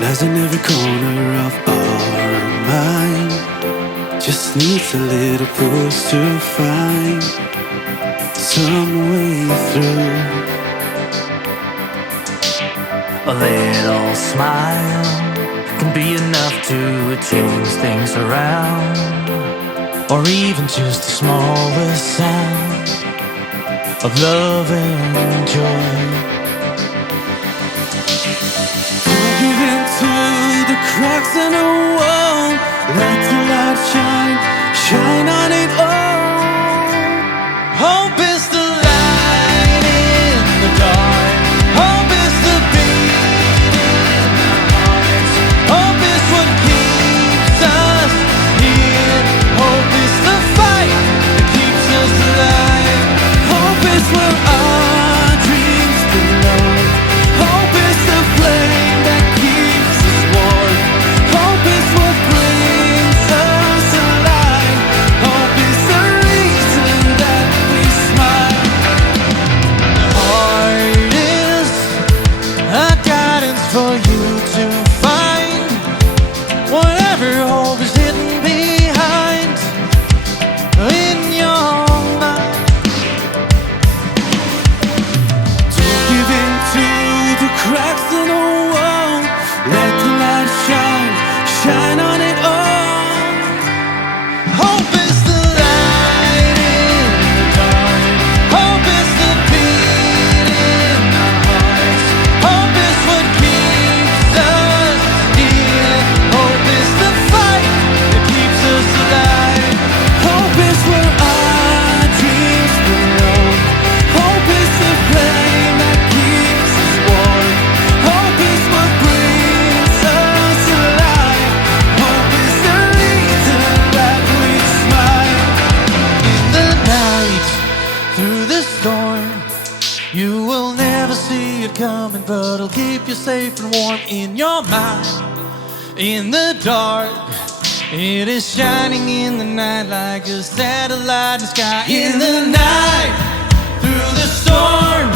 lies in every corner of our mind. Just needs a little push to find some way through. A little smile can be enough to change things around, or even just the smallest sound of love and joy. Don't give in to the cracks in the wall. Let the light shine, shine on it all. Hope is the light in the dark. Hope is the beat in our hearts. Hope is what keeps us here. Hope is the fight that keeps us alive. Hope is where our dreams belong. Hope is the flame that keeps us warm. Hope is what brings us alive. Hope is the reason that we smile. The heart is a guidance for you to find whatever hope is hidden behind in your mind. Don't give in to the cracks in the wall. Let the light shine, shine on it all. Hope is the light in the dark. Hope is the beat in our hearts. Hope is what keeps us here. Hope is the fight that keeps us alive. Hope is where our dreams belong. Hope is the flame that keeps us warm. Hope is what brings us alive. Hope is the reason that we smile. In the night, through the storm, you will never see it coming, but it'll keep you safe and warm in your mind. In the dark, it is shining in the night like a satellite in the sky. In the night, through the storm,